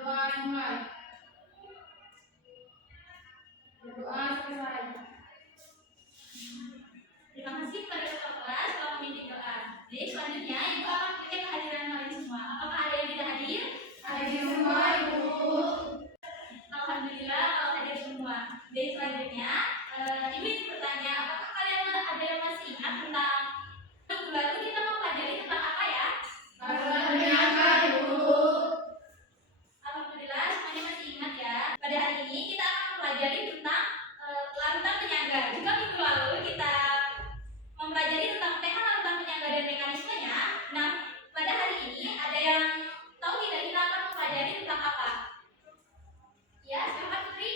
Berdoa mulai. Berdoa selesai. Terima kasih kepada Bapak kelas telah memimpin doa. Jadi selanjutnya Ibu akan memberikan kehadiran kalian semua. Apakah ada yang tidak hadir? Hadir semua, Ibu. Alhamdulillah kalau hadir semua. Jadi selanjutnya Ibu ingin bertanya, apakah kalian ada yang masih ingat tentang minggu lalu kita mempelajari tentang apa ya? Larutan penyangga, Ibu. Alhamdulillah semuanya masih ingat ya. Pada hari ini kita akan mempelajari tentang larutan penyangga. Jika minggu lalu kita mempelajari tentang pH larutan penyangga dan mekanismenya, nah pada hari ini ada yang tahu tidak kita akan mempelajari tentang apa? Ya, silakan Putri.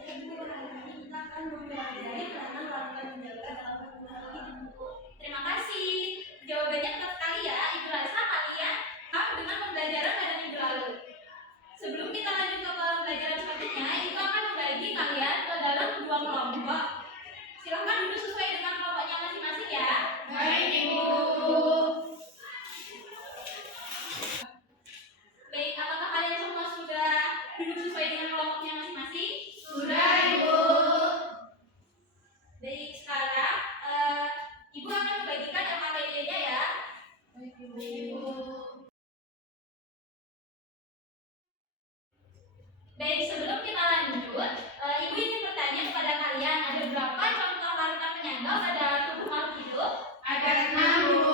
Kita akan mempelajari tentang larutan penyangga dalam bentuk. Terima kasih. Jawabannya tepat sekali ya. Ibu rasa kalian paham dengan pembelajaran pada minggu lalu. Sebelum kita lanjut ke pembelajaran selanjutnya, Ibu akan membagi kalian ke dalam dua kelompok. Silakan duduk sesuai dengan kelompoknya masing-masing ya. Baik, Ibu. Baik, apakah kalian semua sudah duduk sesuai dengan kelompoknya masing-masing? Sudah, Ibu. Baik, sekarang Ibu akan membagikan LKPD-nya ya. Baik, Ibu. Baik, sebelum kita lanjut, Ibu ingin bertanya kepada kalian, ada berapa contoh larutan penyangga pada tubuh makhluk hidup? Ada 6, Bu.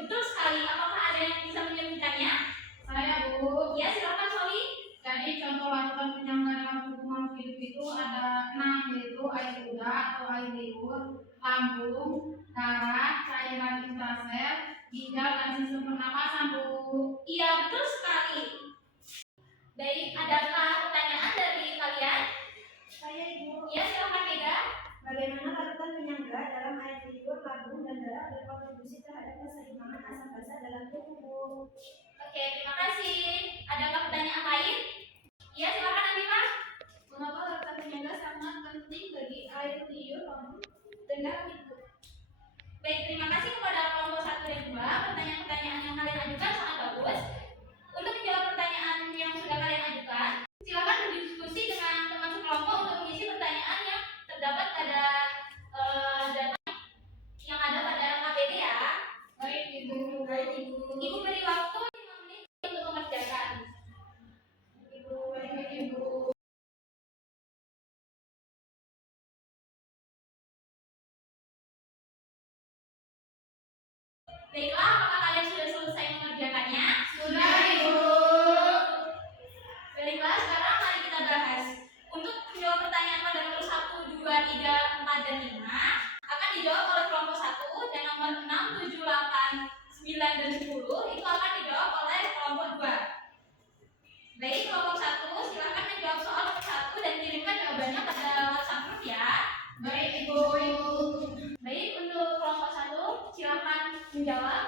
Betul sekali. Apakah ada yang bisa menyebutkannya? Saya, Bu. Ya, silakan Soli. Jadi contoh larutan penyangga dalam tubuh makhluk hidup itu ada 6, yaitu air udara atau air liur, lambung, darah, cairan intrasel, ginjal, dan sistem pernapasan, Bu. Iya, betul sekali. Baik, adakah pertanyaan dari kalian? Saya Ibu. Ya, silakan Mega. Bagaimana larutan penyangga dalam air liur, lambung, dan darah berkontribusi terhadap keseimbangan asam basa dalam tubuh? Oke, terima kasih. Adakah pertanyaan lain? Ya, silakan Anima. Mengapa larutan penyangga sangat penting bagi air liur, lambung, dan darah itu? Baik, terima kasih kepada kelompok 1 dan 2. Pertanyaan-pertanyaan yang kalian ajukan sangat bagus. Untuk menjawab pertanyaan yang sudah kalian ajukan, silakan berdiskusi dengan teman sekelompok untuk mengisi pertanyaan yang terdapat pada data yang ada pada LKPD ya. Baik, Ibu. Baik Ibu. Ibu beri waktu 5 menit untuk mengerjakan. Ibu. Baik, Ibu. Baiklah, apakah kalian sudah selesai mengerjakannya? Sudah, Ibu. Baiklah, sekarang mari kita bahas. Untuk menjawab pertanyaan pada nomor 1, 2, 3, 4, dan 5 akan dijawab oleh kelompok 1, dan nomor 6, 7, 8, 9, dan 10 itu akan dijawab oleh kelompok 2. Baik, kelompok 1 silakan menjawab soal nomor 1 dan kirimkan jawabannya pada WhatsApp group ya. Baik, Ibu. Baik, untuk kelompok 1 silakan menjawab.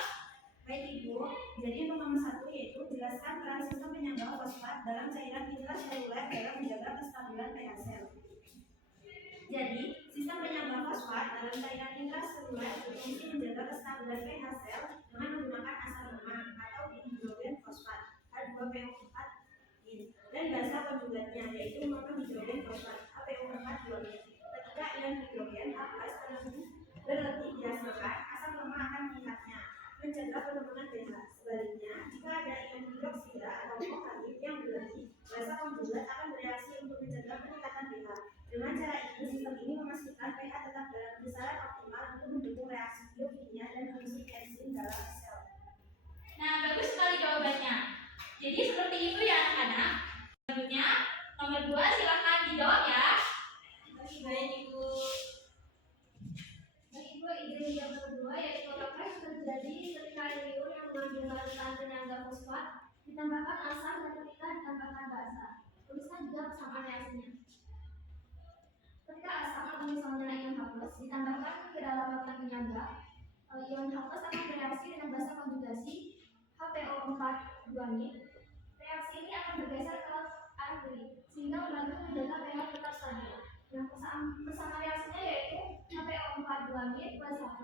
Baik Ibu. Jadi untuk nomor 1 yaitu jelaskan peran sistem penyangga fosfat dalam cairan intraseluler dalam menjaga kestabilan pH sel. Jadi, sistem penyangga fosfat dalam cairan intraseluler berfungsi menjaga kestabilan pH sel dengan menggunakan asam lemak atau dihidrogen fosfat H2PO4 dan basa konjugatnya yaitu monohidrogen fosfat HPO4 Ketika ion hidrogen H+ berlebih dihasilkan, asam lemak akan melihatnya, mencegah penurunan pH. Sebaliknya, jika ada ion hidroksida atau O-halid yang berlebih, basa konjugat akan bereaksi untuk mencegah peningkatan pH. Dengan cara ini, sistem ini memastikan pH tetap dalam kisaran optimal untuk mendukung reaksi biokimia dan fungsi enzim dalam sel. Nah, bagus sekali jawabannya. Jadi seperti itu ya anak-anak. Selanjutnya, nomor 2 silakan dijawab ya. Baik Ibu. Baik Ibu, izin yang kedua yaitu apakah terjadi ketika air liur yang mengandung larutan penyangga fosfat ditambahkan asam dan ketika ditambahkan basa. Tuliskan juga persamaan reaksinya. Ketika asam atau misalnya ion H+ ditambahkan ke dalam larutan penyangga, ion H+ akan bereaksi dengan basa konjugasi HPO4 guanin. Reaksi ini akan bergeser ke air geli sehingga membantu menjaga pH tetap stabil. Nah, persamaan reaksinya yaitu HPO4 guanin plus H+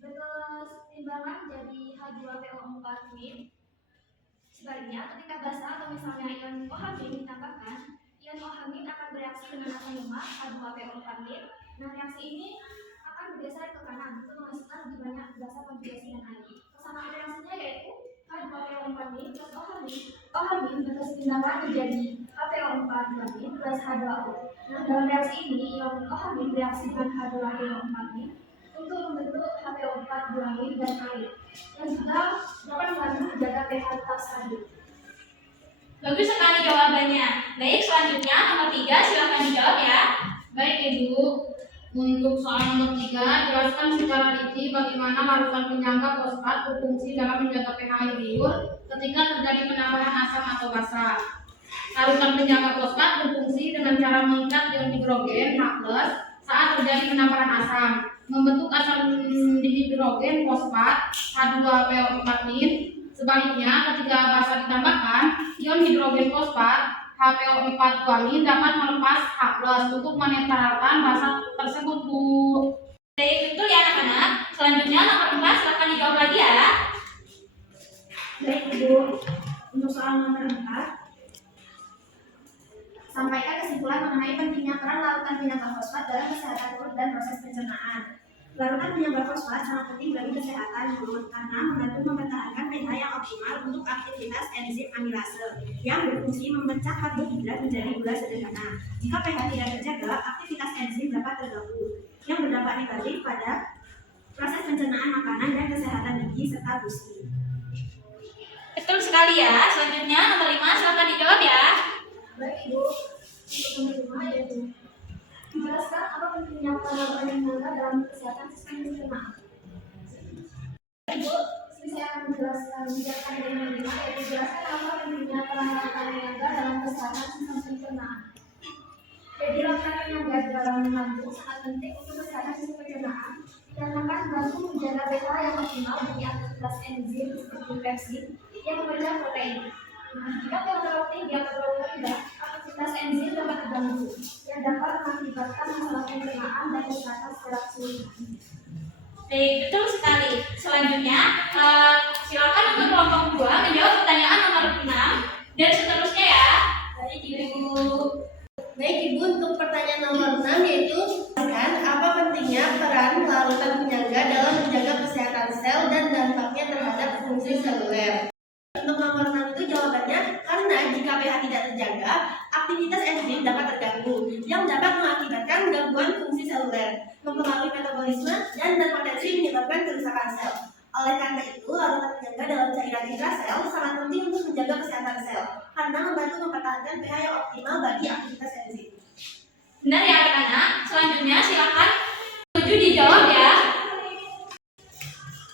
berkeseimbangan jadi H2PO4 min Sebaliknya, ketika basa atau misalnya ion OH ditambahkan, ion OH akan bereaksi dengan asam lemak H2PO4 nih. Nah, reaksi ini akan bergeser ke kanan untuk menghasilkan lebih banyak basa konjugasi dan air. Kesamaan reaksinya yaitu H2PO4 plus OH berkeseimbangan menjadi HPO4 plus H2O. Nah, dalam reaksi ini ion OH bereaksi dengan H2PO4 untuk membentuk HPO4 dan air, yang juga dapat membantu menjaga pH tetap stabil. Bagus sekali jawabannya. Baik, selanjutnya nomor 3 silakan dijawab ya. Baik Ibu, untuk soal nomor 3, jelaskan secara rinci bagaimana larutan penyangga fosfat berfungsi dalam menjaga pH air liur ketika terjadi penambahan asam atau basa. Larutan penyangga fosfat berfungsi dengan cara mengikat ion hidrogen H+ saat terjadi penambahan asam, membentuk asam dihidrogen fosfat H2PO4-. Sebaliknya, ketika basa ditambahkan, ion hidrogen fosfat HPO4 dapat melepas H+ untuk menetralkan basa tersebut, Bu. Baik, betul ya anak-anak. Selanjutnya nomor 4 silakan dijawab lagi ya. Baik Ibu, untuk soal nomor 4, sampaikan kesimpulan mengenai pentingnya peran larutan penyangga fosfat dalam kesehatan mulut dan proses pencernaan. Larutan penyangga fosfat sangat penting bagi kesehatan mulut karena membantu mempertahankan pH yang optimal untuk aktivitas enzim amilase yang berfungsi memecah karbohidrat menjadi gula sederhana. Jika pH tidak terjaga, aktivitas enzim dapat terganggu, yang berdampak negatif pada proses pencernaan makanan dan kesehatan gigi serta gusi. Betul sekali ya. Selanjutnya nomor 5 silakan dijawab ya. Baik Ibu, untuk nomor 5 yaitu jelaskan apa pentingnya peran penyangga dalam kesehatan sistem pencernaan. Ibu, saya akan menjelaskan yang nomor 5 yaitu jelaskan apa pentingnya peran penyangga dalam kesehatan sistem pencernaan. Jadi larutan penyangga dalam lambung sangat penting untuk kesehatan sistem pencernaan dan akan membantu menjaga pH yang optimal bagi aktivitas enzim seperti pepsid yang memecah protein. Nah, jika pH terlalu tinggi atau terlalu rendah, aktivitas enzim dapat terganggu yang dapat mengakibatkan masalah pencernaan dan kesehatan secara keseluruhan. Baik, betul sekali. Selanjutnya silakan untuk kelompok 2 menjawab pertanyaan nomor 6 dan seterusnya ya. Baik Ibu. Baik Ibu, untuk pertanyaan nomor 6 yaitu jelaskan apa pentingnya peran larutan penyangga dalam menjaga kesehatan sel dan dampaknya terhadap fungsi seluler. Untuk nomor 6 itu jawabannya karena jika pH tidak terjaga, aktivitas enzim dapat terganggu yang dapat mengakibatkan gangguan fungsi seluler, mempengaruhi metabolisme dan berpotensi menyebabkan kerusakan sel. Oleh karena itu, larutan penyangga dalam cairan intrasel sangat penting untuk menjaga kesehatan sel karena membantu mempertahankan pH yang optimal bagi aktivitas enzim. Benar ya anak-anak. Selanjutnya silakan 7 dijawab ya.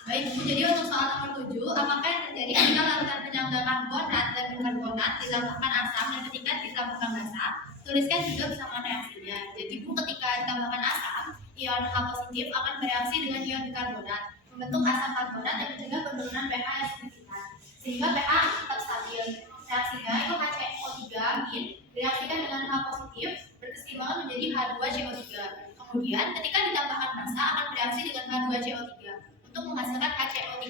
Baik Bu, jadi untuk soal nomor 7, apakah yang terjadi ketika larutan penyangga karbonat dan bikarbonat ditambahkan asam dan ketika ditambahkan basa? Tuliskan juga bersama reaksinya. Jadi Bu, ketika ditambahkan asam, ion H positif akan bereaksi dengan ion bikarbonat, membentuk asam karbonat dan mencegah penurunan pH yang signifikan, sehingga pH tetap stabil. Reaksinya itu HCO3- bereaksikan dengan H positif berkeseimbangan menjadi H2CO3. Kemudian ketika ditambahkan basa akan bereaksi dengan H2CO3 untuk menghasilkan HCO3-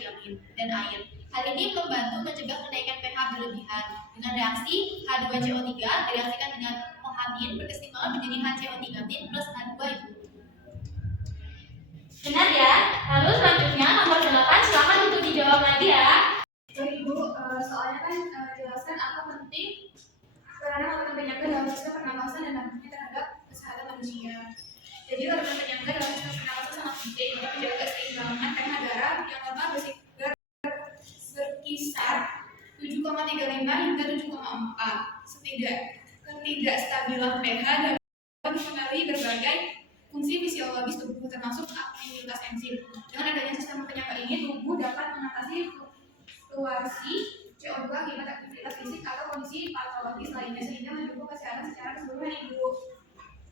dan air. Hal ini membantu mencegah kenaikan pH berlebihan. Dengan reaksi H2CO3 direaksikan dengan OH- berkeseimbangan menjadi HCO3- plus H2 Ibu. Benar ya. Lalu selanjutnya nomor 8 silakan untuk dijawab lagi ya. Baik Ibu, soalnya kan jelaskan apa penting peranan larutan penyangga dalam sistem pernapasan dan dampaknya terhadap kesehatan manusia. Jadi larutan penyangga dalam sistem pernapasan sangat penting untuk menjaga keseimbangan pH darah yang normal berkisar 7,35 hingga 7,4. Ketidakstabilan pH dapat mempengaruhi berbagai fungsi fisiologis tubuh termasuk aktivitas enzim. Dengan adanya sistem penyangga ini, tubuh dapat mengatasi fluktuasi CO2 akibat aktivitas fisik atau kondisi patologis lainnya sehingga mendukung kesehatan secara keseluruhan Ibu.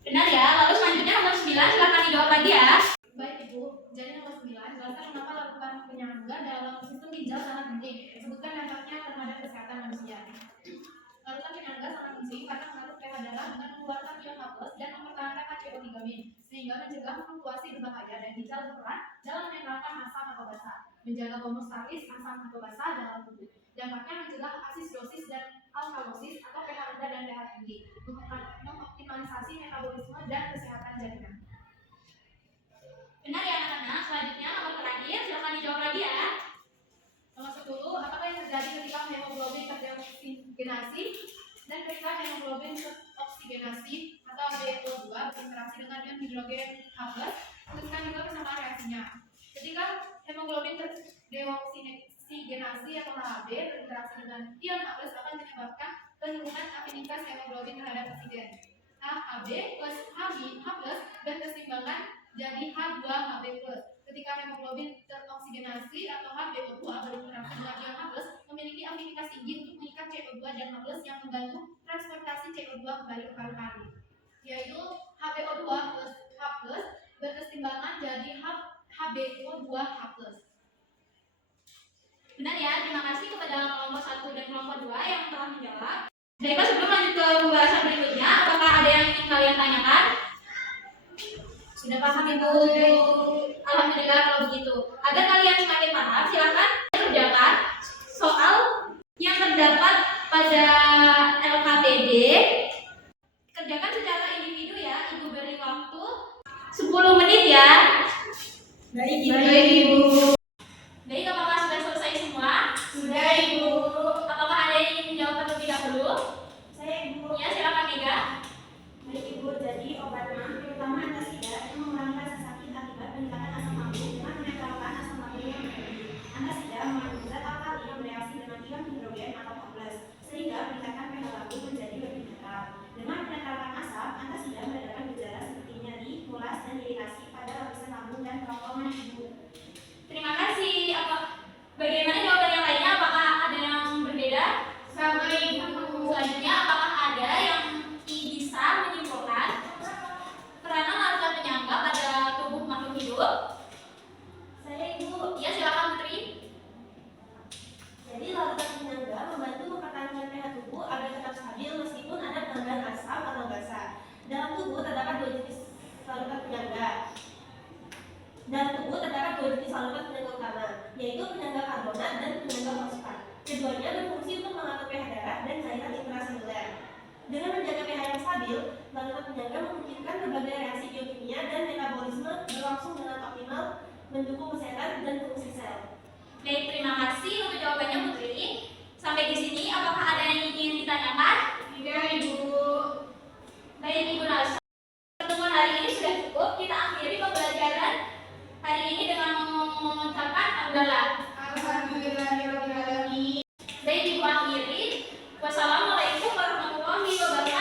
Benar ya. Lalu selanjutnya nomor 9 silakan dijawab lagi ya. Baik Ibu, jadi nomor 9, jelaskan kenapa larutan penyangga dalam sistem ginjal sangat penting. Sebutkan dampaknya terhadap kesehatan manusia. Larutan penyangga sangat penting karena mengatur pH darah dengan mengeluarkan ion H+ dan mempertahankan HCO3- sehingga mencegah fluktuasi berbahaya dan ginjal berperan dalam menetralkan asam atau basa, menjaga homeostatis asam atau basa dalam tubuh, Dampaknya mencegah asidosis dan alkalosis atau pH rendah dan pH tinggi, mengoptimalisasi metabolisme dan kesehatan jaringan. Benar ya anak-anak. Selanjutnya nomor terakhir, silakan dijawab lagi ya. Nomor 10, apakah yang terjadi ketika hemoglobin terdeoksigenasi dan ketika hemoglobin teroksigenasi atau HbO2 berinteraksi dengan ion hidrogen H+, tuliskan juga kesamaan reaksinya. Ketika hemoglobin terdeoksigenasi atau HB berinteraksi dengan ion H+ akan menyebabkan penurunan afinitas hemoglobin terhadap oksigen. HB plus H+ dan keseimbangan jadi H2HB+. Ketika hemoglobin teroksigenasi atau HbO2 berinteraksi dengan ion H+, memiliki afinitas tinggi untuk mengikat CO2 dan H+ yang membantu transportasi CO2 kembali ke paru-paru, yaitu HbO2 plus H+ berkeseimbangan jadi HbO2H+. Benar ya, terima kasih kepada kelompok 1 dan kelompok 2 yang telah menjawab. Baiklah, sebelum lanjut ke pembahasan berikutnya, apakah ada yang ingin kalian tanyakan? Sudah paham Ibu? Alhamdulillah kalau begitu. Agar kalian semakin paham, silakan kerjakan soal yang terdapat pada LKPD. Kerjakan secara individu ya. Ibu beri waktu 10 menit ya. Baik, Ibu. Baik, apakah sudah selesai semua? Sudah, Ibu. Apakah ada yang ingin menjawab terlebih dahulu? Saya, Ibu. Ya, silakan Mega. Baik, Ibu. Jadi obat mah terutama antasida yang mengurangi rasa sakit akibat peningkatan asam lambung dengan menetralkan asam lambung yang tinggi. Antasida mengandung zat alkali yang bereaksi dengan ion hidrogen atau H+, sehingga meningkatkan pH lambung menjadi lebih netral. Dengan menetralkan asam, antasida meredakan gejala seperti nyeri, mulas, dan iritasi pada lapisan lambung dan kerongkongan ibu. Terima kasih. Bagaimana jawaban yang lainnya? Apakah ada yang berbeda? Sama Ibu. Selanjutnya, apakah ada yang bisa menyimpulkan peranan larutan penyangga pada tubuh makhluk hidup? Saya, Ibu. Ya, silakan Putri. Jadi larutan penyangga membantu mempertahankan pH tubuh agar tetap stabil meskipun ada penambahan asam atau basa. Dalam tubuh terdapat dua jenis larutan penyangga. Utama, yaitu penyangga karbonat dan penyangga fosfat. Keduanya berfungsi untuk mengatur pH darah dan cairan intraseluler. Dengan menjaga pH yang stabil, larutan penyangga memungkinkan berbagai reaksi biokimia dan metabolisme berlangsung dengan optimal, mendukung kesehatan dan fungsi sel. Baik, terima kasih untuk jawabannya Putri. Sampai di sini, apakah ada yang ingin ditanyakan? Tidak, Ibu. Baik, Ibu Nasa. Pertemuan hari ini sudah cukup. Kita akhiri pembelajaran hari ini dengan mengucapkan hamdalah. Alhamdulillahirobbilalamin. Baik, Ibu akhiri. Wassalamualaikum warahmatullahi wabarakatuh.